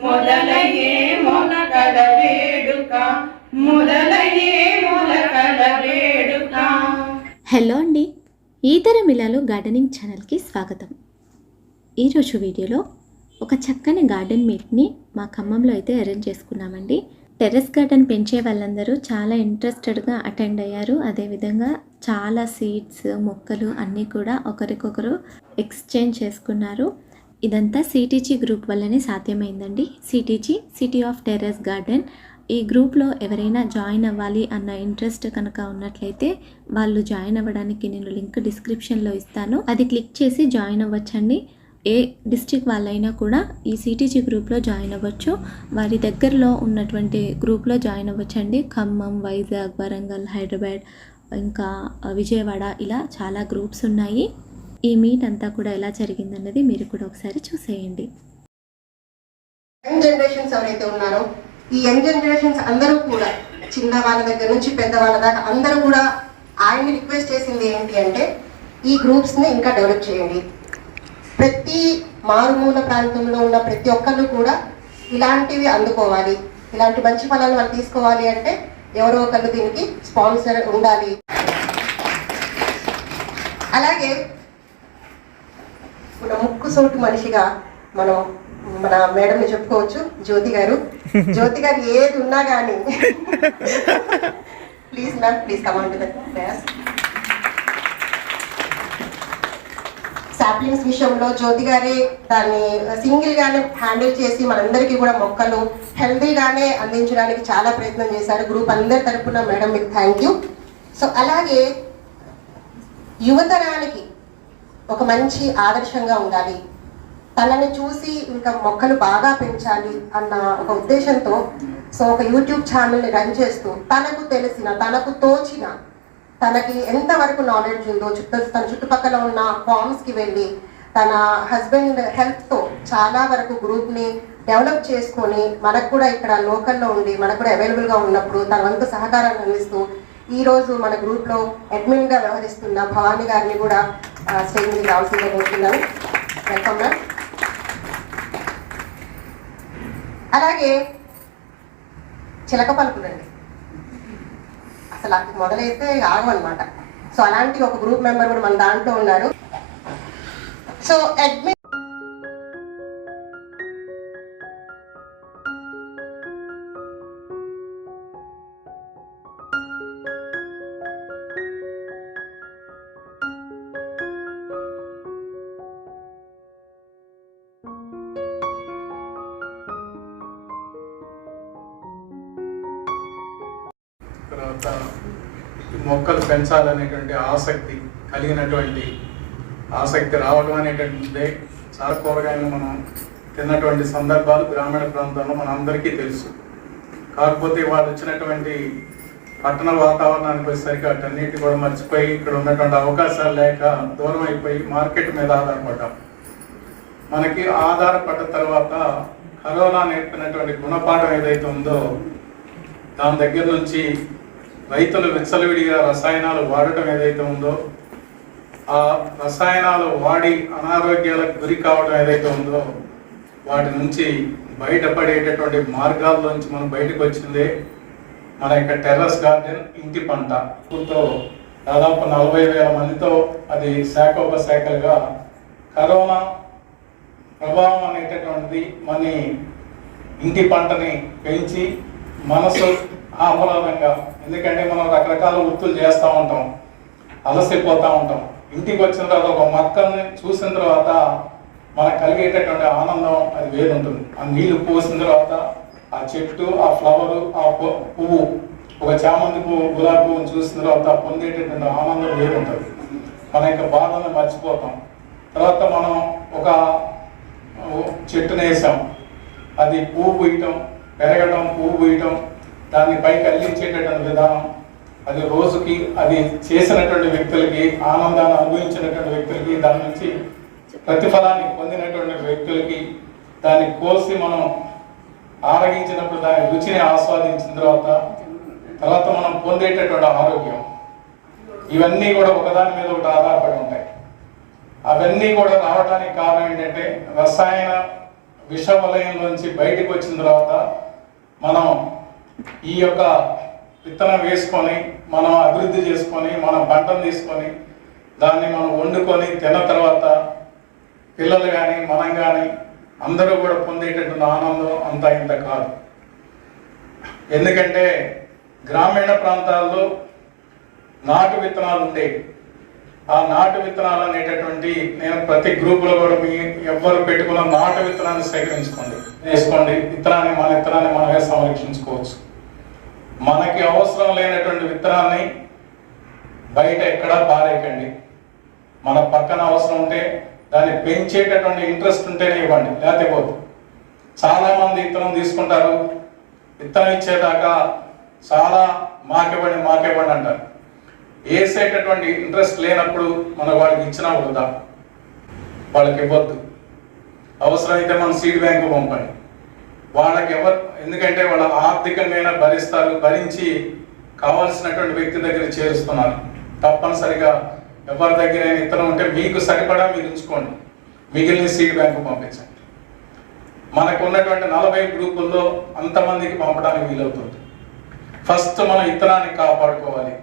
మొదలయ్యే మొలకల వేడుక మొదలయ్యే మొలకల వేడుక. హలో అండి, ఈతరం ఇలాలో గార్డెనింగ్ ఛానల్కి స్వాగతం. ఈరోజు వీడియోలో ఒక చక్కని గార్డెన్ మీట్ని మా ఖమ్మంలో అయితే అరేంజ్ చేసుకున్నామండి. టెర్రస్ గార్డెన్ పెంచే వాళ్ళందరూ చాలా ఇంట్రెస్టెడ్గా అటెండ్ అయ్యారు. అదేవిధంగా చాలా సీడ్స్ మొక్కలు అన్నీ కూడా ఒకరికొకరు ఎక్స్చేంజ్ చేసుకున్నారు. ఇదంతా సిటీజీ గ్రూప్ వల్లనే సాధ్యమైందండి. CTG, city of terrace garden. ఈ గ్రూప్లో ఎవరైనా జాయిన్ అవ్వాలి అన్న ఇంట్రెస్ట్ కనుక ఉన్నట్లయితే వాళ్ళు జాయిన్ అవ్వడానికి నేను లింక్ డిస్క్రిప్షన్లో ఇస్తాను. అది క్లిక్ చేసి జాయిన్ అవ్వచ్చండి. ఏ డిస్ట్రిక్ట్ వాళ్ళైనా కూడా ఈ సిటీజీ గ్రూప్లో జాయిన్ అవ్వచ్చు. వారి దగ్గరలో ఉన్నటువంటి గ్రూప్లో జాయిన్ అవ్వచ్చండి. ఖమ్మం, వైజాగ్, వరంగల్, హైదరాబాద్, ఇంకా విజయవాడ, ఇలా చాలా గ్రూప్స్ ఉన్నాయి. ఈ మీట్ అంతా కూడా ఎలా జరిగిందన్నది మీరు కూడా ఒకసారి చూసేయండి. యంగ్ జనరేషన్స్ ఎవరైతే ఉన్నారో ఈ యంగ్ జనరేషన్స్ అందరూ కూడా చిన్న వాళ్ళ దగ్గర నుంచి పెద్ద వాళ్ళ దాకా అందరూ కూడా ఆయన్ని రిక్వెస్ట్ చేసింది ఏంటి అంటే ఈ గ్రూప్స్ని ఇంకా డెవలప్ చేయండి. ప్రతి మారుమూల ప్రాంతంలో ఉన్న ప్రతి ఒక్కళ్ళు కూడా ఇలాంటివి అందుకోవాలి, ఇలాంటి మంచి ఫలాలు వాళ్ళు తీసుకోవాలి అంటే ఎవరో ఒకళ్ళు దీనికి స్పాన్సర్ ఉండాలి. అలాగే మన ముక్కు సోటు మనిషిగా మనం మన మేడంని చెప్పుకోవచ్చు, జ్యోతి గారు. జ్యోతి గారు ఏది ఉన్నా కానీ please ma'am, please command saplings విషయంలో జ్యోతి గారే దాన్ని సింగిల్ గానే హ్యాండిల్ చేసి మనందరికీ కూడా మొక్కలు హెల్దీగానే అందించడానికి చాలా ప్రయత్నం చేశారు. గ్రూప్ అందరి తరపున మేడం మీకు థ్యాంక్ యూ. సో అలాగే యువతరానికి ఒక మంచి ఆదర్శంగా ఉండాలి, తనని చూసి ఇంకా మొక్కలు బాగా పెంచాలి అన్న ఒక ఉద్దేశంతో సో ఒక యూట్యూబ్ ఛానల్ని రన్ చేస్తూ తనకు తెలిసిన, తనకు తోచిన, తనకి ఎంతవరకు నాలెడ్జ్ ఉందో తన చుట్టుపక్కల ఉన్న ఫార్మ్స్కి వెళ్ళి తన హస్బెండ్ హెల్ప్తో చాలా వరకు గ్రూప్ని డెవలప్ చేసుకొని మనకు కూడా ఇక్కడ లోకల్లో ఉండి మనకు కూడా అవైలబుల్గా ఉన్నప్పుడు తన వంతు సహకారాన్ని అందిస్తూ ఈరోజు మన గ్రూప్లో అడ్మిన్గా వ్యవహరిస్తున్న భవానీ గారిని కూడా స్టేజ్ మీద రావాల్సిందిగా కోరుతున్నాను. Welcome ma'am. అలాగే చిలక పలుకులండి, అసలు అది మొదలైతే ఆగమన్నమాట. సో అలాంటి ఒక గ్రూప్ మెంబర్ కూడా మన దాంట్లో ఉన్నారు. సో అడ్మిన్ తర్వాత మొక్కలు పెంచాలనేటువంటి ఆసక్తి కలిగినటువంటి ఆసక్తి రావడం అనేటువంటిదే చాలా కూరగాయలు మనం తిన్నటువంటి సందర్భాలు గ్రామీణ ప్రాంతాల్లో మన అందరికీ తెలుసు. కాకపోతే వాళ్ళు వచ్చినటువంటి పట్టణ వాతావరణానికి వచ్చేసరికి వాటన్నిటి కూడా మర్చిపోయి ఇక్కడ ఉన్నటువంటి అవకాశాలు లేక దూరం అయిపోయి మార్కెట్ మీద ఆధారపడ్డాం. మనకి ఆధారపడ్డ తర్వాత కరోనా నేర్పినటువంటి గుణపాఠం ఏదైతే ఉందో దాని దగ్గర నుంచి రైతులు విచ్చలవిడిగా రసాయనాలు వాడటం ఏదైతే ఉందో, ఆ రసాయనాలు వాడి అనారోగ్యాలకు గురి కావడం ఏదైతే ఉందో వాటి నుంచి బయటపడేటటువంటి మార్గాల్లోంచి మనం బయటకు వచ్చిందే మన యొక్క టెర్రస్ గార్డెన్ ఇంటి పంట. తో దాదాపు 40,000 మందితో అది శాఖోపశాఖలుగా కరోనా ప్రభావం అనేటటువంటిది మన ఇంటి పంటని పెంచి మనసు ఆహ్లాదంగా, ఎందుకంటే మనం రకరకాల వృత్తులు చేస్తూ ఉంటాం, అలసిపోతూ ఉంటాం. ఇంటికి వచ్చిన తర్వాత ఒక మొక్కల్ని చూసిన తర్వాత మనకు కలిగేటటువంటి ఆనందం అది వేరు ఉంటుంది. ఆ నీళ్లు పోసిన తర్వాత ఆ చెట్టు, ఆ ఫ్లవరు, ఆ పువ్వు, ఒక చామంతి పువ్వు, గులాబీ పువ్వుని చూసిన తర్వాత పొందేటటువంటి ఆనందం వేరు ఉంటుంది. మన యొక్క బాధను మర్చిపోతాం. తర్వాత మనం ఒక చెట్టును వేసాం, అది పువ్వు పూయటం, పెరగడం, పువ్వు పూయటం, దాన్ని పైకి అల్లించేటటువంటి విధానం, అది రోజుకి అది చేసినటువంటి వ్యక్తులకి, ఆనందాన్ని అనుభవించినటువంటి వ్యక్తులకి, దాని నుంచి ప్రతిఫలాన్ని పొందినటువంటి వ్యక్తులకి, దాన్ని కోసి మనం ఆరగించినప్పుడు దాని రుచిని ఆస్వాదించిన తర్వాత మనం పొందేటటువంటి ఆరోగ్యం, ఇవన్నీ కూడా ఒకదాని మీద ఒకటి ఆధారపడి ఉంటాయి. అవన్నీ కూడా రావడానికి కారణం ఏంటంటే రసాయన విష వలయంలోంచి బయటకు వచ్చిన తర్వాత మనం ఈ యొక్క విత్తనం వేసుకొని మనం అభివృద్ధి చేసుకొని మనం పంటను తీసుకొని దాన్ని మనం వండుకొని తిన్న తర్వాత పిల్లలు కానీ మనం కానీ అందరూ కూడా పొందేటటువంటి ఆనందం అంతా ఇంత కాదు. ఎందుకంటే గ్రామీణ ప్రాంతాల్లో నాటు విత్తనాలు ఉండేవి. ఆ నాటు విత్తనాలు అనేటటువంటి నేను ప్రతి గ్రూపులో కూడా మీ ఎవ్వరు పెట్టుకున్న నాటు విత్తనాన్ని సేకరించుకోండి, వేసుకోండి. మన విత్తనాన్ని మనమే సంరక్షించుకోవచ్చు. మనకి అవసరం లేనటువంటి విత్తనాన్ని బయట ఎక్కడా పారేయకండి. మన పక్కన అవసరం ఉంటే దాన్ని పెంచేటటువంటి ఇంట్రెస్ట్ ఉంటేనే ఇవ్వండి, లేకపోతే పోదు. చాలామంది విత్తనం తీసుకుంటారు, విత్తనం ఇచ్చేదాకా చాలా మాకివ్వండి అంటారు. వేసేటటువంటి ఇంట్రెస్ట్ లేనప్పుడు మనం వాళ్ళకి ఇచ్చినా వృధా, వాళ్ళకి ఇవ్వద్దు. అవసరమైతే మనం సీడ్ బ్యాంకు పంపండి. వాళ్ళకి ఎందుకంటే వాళ్ళ ఆర్థికంగా భరిస్తారు, భరించి కావాల్సినటువంటి వ్యక్తి దగ్గర చేరుస్తున్నారు. తప్పనిసరిగా ఎవరి దగ్గర విత్తనం ఉంటే మీకు సరిపడా మీరు ఉంచుకోండి, మిగిలిన సీడ్ బ్యాంకు పంపించండి. మనకు ఉన్నటువంటి 40 గ్రూపుల్లో అంతమందికి పంపడానికి వీలవుతుంది. ఫస్ట్ మనం విత్తనాన్ని కాపాడుకోవాలి.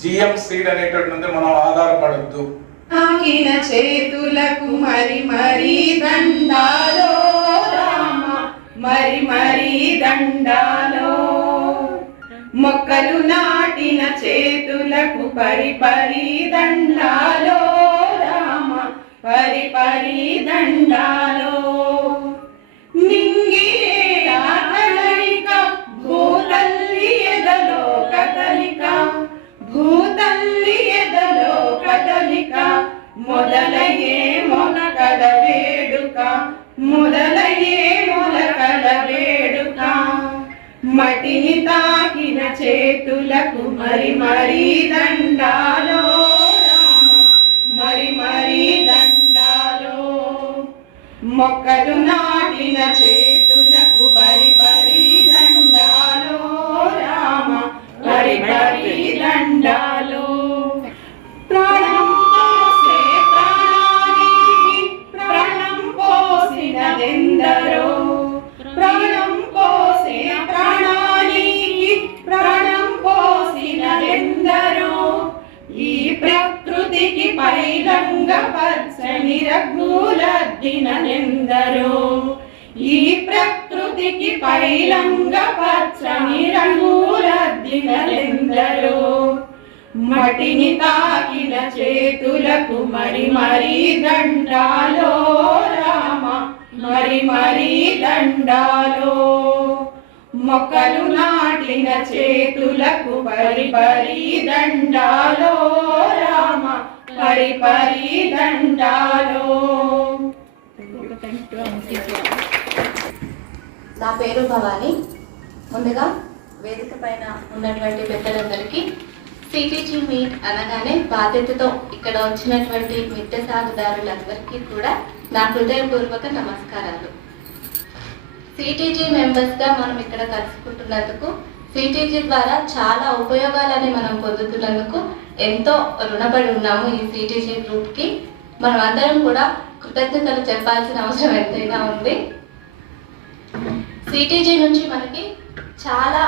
జిఎం సీడ్ అనేటటువంటి మనం ఆధారపడద్దు. ఆకిన చేతులకు మరి మరి దండాలో రామ, మరి మరి దండాలో. మొక్కలు నాటిన చేతులకు పరి పరి దండాలో రామ, పరి పరి దండాలో. నింగిన కదలిక భూతల్లి ఎదలో కదలిక, భూతల్లి ఎదలో కదలిక. మొదలయ్యే మొలకల వేడుక, మొదలయ్యే మొలకల వేడుక. మటిని తాకిన చేతులకు మరి మరి దండాలో రామ, మరి మరి దండాలో. మొక్కలు నాటిన చేతులకు పరి పరి దండాలో రామ, పరి పరి దండాలో. ప్రాణం పోసే ప్రాణానికి ప్రాణం పోసినదెందరో, ప్రాణం పోసే ప్రాణానికి ప్రాణం పోసినదెందరో. ఈ ప్రకృతికి పైలంగ పచ్చని రఘులద్దినదెందరో, ఈ ప్రకృతికి పైలంగ పచ్చని రఘులద్దినదెందరో. మటిని తాకిన చేతులకు మరి మరి దండాలో రామ, మరి మరి దండాలో. మొక్కలు నాటిన చేతులకు పరి పరి దండాలో రామ, పరి పరి దండాలో. నా పేరు భవాని. ముందుగా వేదిక పైన ఉన్నటువంటి పెద్దలందరికీ సిటీజీ మీట్ అనగానే బాధ్యతతో ఇక్కడ వచ్చినటువంటి మిద్దె సాగుదారులందరికీ కూడా నా హృదయపూర్వక నమస్కారాలు. సిటీజీ మెంబర్స్గా మనం ఇక్కడ కలుసుకుంటున్నందుకు, సిటీజీ ద్వారా చాలా ఉపయోగాలని మనం పొందుతున్నందుకు ఎంతో రుణపడి ఉన్నాము ఈ సిటీజీ గ్రూప్కి. మనం అందరం కూడా కృతజ్ఞతలు చెప్పాల్సిన అవసరం ఎంతైనా ఉంది. సిటీజీ నుంచి మనకి చాలా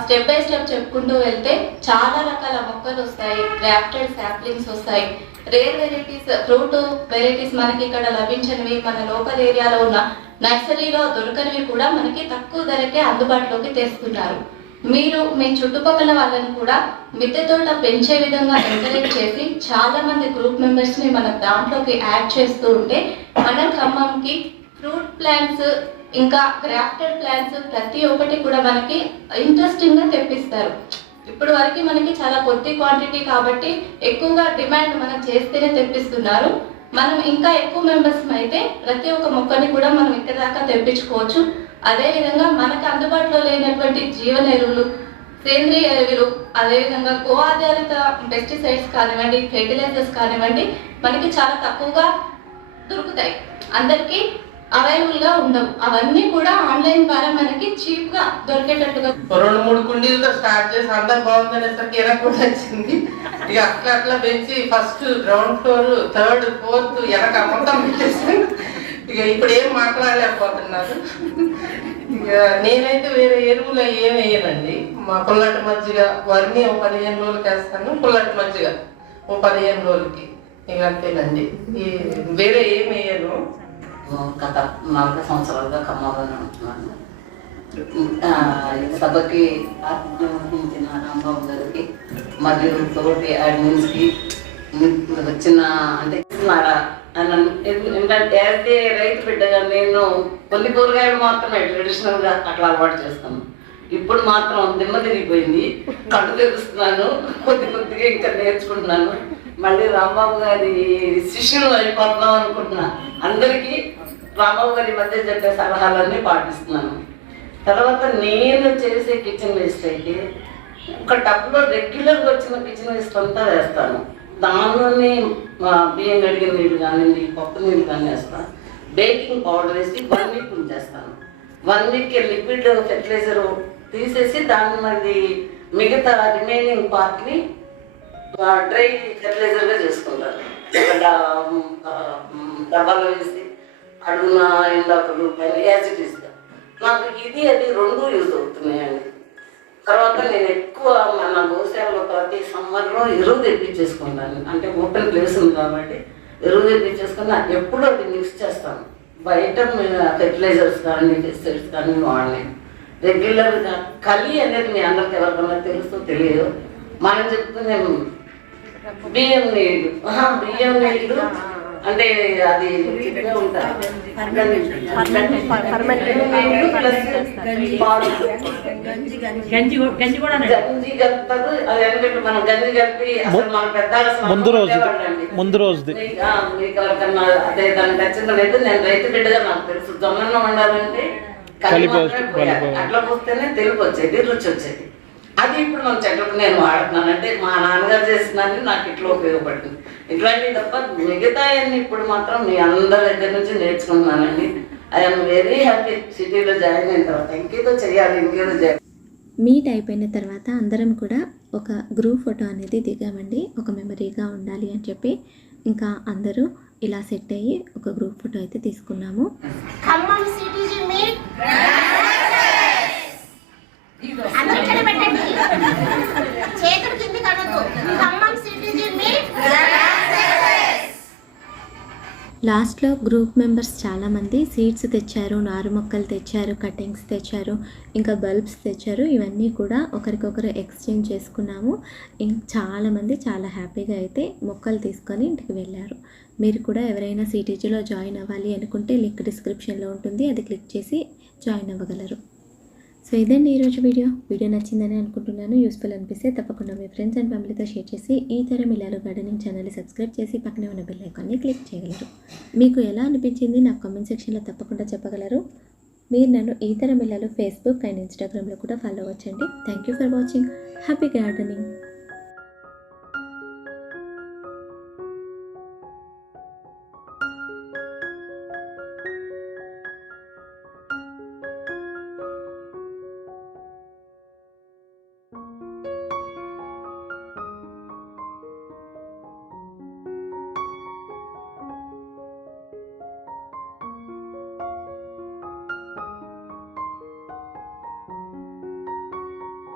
స్టెప్ బై స్టెప్ చెప్పుకుంటూ వెళ్తే చాలా రకాల మొక్కలు వస్తాయి, గ్రాఫ్టెడ్ శాప్లింగ్స్ వస్తాయి, రేర్ వెరైటీస్, ఫ్రూట్ వెరైటీస్ మనకి ఇక్కడ లభించనివి, మన లోకల్ ఏరియాలో ఉన్న నర్సరీలో దొరకనివి కూడా మనకి తక్కువ ధరకే అందుబాటులోకి తెస్తున్నారు. మీరు మీ చుట్టుపక్కల వాళ్ళని కూడా మిద్దె తోట పెంచే విధంగా ఎంకరేజ్ చేసి చాలా మంది గ్రూప్ మెంబర్స్ని మన దాంట్లోకి యాడ్ చేస్తూ ఉంటే మన ఖమ్మంకి ఫ్రూట్ ప్లాంట్స్ ఇంకా గ్రాఫ్టెడ్ ప్లాంట్స్ ప్రతి ఒక్కటి కూడా మనకి ఇంట్రెస్టింగ్గా తెప్పిస్తారు. ఇప్పుడు వరకు మనకి చాలా కొద్ది క్వాంటిటీ కాబట్టి ఎక్కువగా డిమాండ్ మనం చేస్తేనే తెప్పిస్తున్నారు. మనం ఇంకా ఎక్కువ మెంబర్స్ అయితే ప్రతి ఒక్క మొక్కని కూడా మనం ఇక్కడ దాకా తెప్పించుకోవచ్చు. అదేవిధంగా మనకు అందుబాటులో లేనటువంటి జీవన ఎరువులు, సేంద్రియ ఎరువులు, అదేవిధంగా గో ఆధారిత పెస్టిసైడ్స్ కానివ్వండి, ఫెర్టిలైజర్స్ కానివ్వండి మనకి చాలా తక్కువగా దొరుకుతాయి, అందరికీ అవైలబుల్గా ఉండవు. అవన్నీ కూడా ఆన్లైన్ ద్వారా మనకి చీప్గా దొరికేటట్టుగా 2-3 కుండీలతో స్టార్ట్ చేసి అందరు బాగుందనేసరికి వెనక కూడా వచ్చింది. ఇక అట్లా పెంచి first ground floor, third, fourth వెనక మొత్తం పెట్టేసాను. ఇక ఇప్పుడు ఏం మాట్లాడలేకపోతున్నారు. ఇక నేనైతే వేరే ఎరువులు ఏం వేయనండి. మా పుల్లటి మజ్జిగ వర్మి ఒక 15 రోజులకి వేస్తాను, పుల్లటి మజ్జిగ ఓ 15 రోజులకి, ఇక అంతేనండి. వేరే ఏం వేయను. గత 40 సంవత్సరాలుగా ఖమ్మంలోనే ఉంటున్నాను. సభకి ఆజ్ఞాపించిన రాంబాబు గారికి మరియు తోటి అడ్మిన్స్కి వచ్చిన అంటే ఏంటంటే రైతు బిడ్డగా నేను కొన్ని కూరగాయలు మాత్రమే ట్రెడిషనల్గా అట్లా అలవాటు చేస్తాను. ఇప్పుడు మాత్రం దిమ్మ తిరిగిపోయింది, కళ్ళు తెరుస్తున్నాను, కొద్దిగా ఇంకా నేర్చుకుంటున్నాను. మళ్ళీ రాంబాబు గారి శిష్యులు అయిపోతున్నాం అనుకుంటున్నా. అందరికీ రాంబాబు గారి మధ్య చెప్పే సలహాలన్నీ పాటిస్తున్నాను. తర్వాత నేను చేసే కిచెన్ వేస్ట్ అయితే ఒక టబ్లో రెగ్యులర్గా వచ్చిన కిచెన్ వేస్ట్ అంతా వేస్తాను. దానిలోనే బియ్యం కడిగిన నీళ్ళు కానివ్వండి, పప్పు నీళ్ళు కానీ వేస్తాను. బేకింగ్ పౌడర్ వేసి 1 వీక్ ఉంచేస్తాను. 1 వీక్ లిక్విడ్ ఫెర్టిలైజర్ తీసేసి దాన్ని మళ్ళీ మిగతా రిమైనింగ్ పార్ట్ని డ్రై ఫెర్టిలైజర్గా చేసుకుంటారు. డబ్బాలో వేసి అడుగున ఎండాకులు పైన యాసిటీస్గా నాకు ఇది అది 2 యూజ్ అవుతున్నాయండి. తర్వాత నేను ఎక్కువ మన గోశాలలో ప్రతి సమ్మర్లో ఎరువు తెప్పించేసుకుంటాను. అంటే ఓపెన్ ప్లేస్ ఉంది కాబట్టి ఎరువు తెప్పించేసుకుని నాకు ఎప్పుడూ అది మిక్స్ చేస్తాను. బయట ఫెర్టిలైజర్స్ కానీ పెస్టిసైడ్స్ కానీ వాడలేను. రెగ్యులర్గా కలి అనేది మీ అందరికి ఎవరికన్నా తెలుస్తూ తెలియదు. మనం చెప్తున్న బియ్యం నీళ్ళు అంటే అది గంజి కలుపుతారు. అది ఎందుకంటే మనం గంజి కలిపి అసలు మన పెద్ద ముందు రోజు మీకు ఎవరికన్నా అదే దానికి నచ్చిందో లేదు. నేను రైతు బిడ్డగా నాకు తెలుసు, జొన్నలో వండాలంటే అట్లా పోస్తేనే తెలుపు వచ్చేది, రుచి వచ్చేది. అది ఇప్పుడు మన చెట్లకు నేను వాడుతున్నాను. అంటే మా నాన్నగారు చేసినది నాకు ఇట్లా ఉపయోగపడుతుంది. ఇట్లాంటివి తప్ప మిగతా అన్ని ఇప్పుడు మాత్రం మీ అందరి దగ్గర నుంచి నేర్చుకుంటున్నానండి. I'm very happy. సిటీలో జాయిన్ అయిన తర్వాత ఇంకేదో చేయాలి. మీట్ అయిపోయిన తర్వాత అందరం కూడా ఒక గ్రూప్ ఫోటో అనేది దిగామండి. ఒక మెమరీగా ఉండాలి అని చెప్పి ఇంకా అందరూ ఇలా సెట్ అయ్యి ఒక గ్రూప్ ఫోటో అయితే తీసుకున్నాము. ఖమ్మం సిటీజీ మీట్ చేతులు కింది కనొద్దు. Khammam CTG meet. లాస్ట్లో గ్రూప్ మెంబర్స్ చాలామంది సీడ్స్ తెచ్చారు, నారు మొక్కలు తెచ్చారు, కటింగ్స్ తెచ్చారు, ఇంకా బల్బ్స్ తెచ్చారు. ఇవన్నీ కూడా ఒకరికొకరు ఎక్స్చేంజ్ చేసుకున్నాము. చాలామంది చాలా హ్యాపీగా అయితే మొక్కలు తీసుకొని ఇంటికి వెళ్ళారు. మీరు కూడా ఎవరైనా సిటీజీలో జాయిన్ అవ్వాలి అనుకుంటే లింక్ డిస్క్రిప్షన్లో ఉంటుంది, అది క్లిక్ చేసి జాయిన్ అవ్వగలరు. సో ఇదండి ఈరోజు వీడియో నచ్చిందని అనుకుంటున్నాను. యూస్ఫుల్ అనిపిస్తే తప్పకుండా మీ ఫ్రెండ్స్ అండ్ ఫ్యామిలీతో షేర్ చేసి ఈ తరం ఇల్లాలు గార్డెనింగ్ ఛానల్ని సబ్స్క్రైబ్ చేసి పక్కనే ఉన్న బెల్ ఐకాన్ని క్లిక్ చేయగలరు. మీకు ఎలా అనిపించింది నాకు కామెంట్ సెక్షన్లో తప్పకుండా చెప్పగలరు. మీరు నన్ను ఈ తరం ఇల్లాలు ఫేస్బుక్ అండ్ ఇన్స్టాగ్రామ్లో కూడా ఫాలో అవ్వచ్చండి. Thank you for watching. Happy gardening.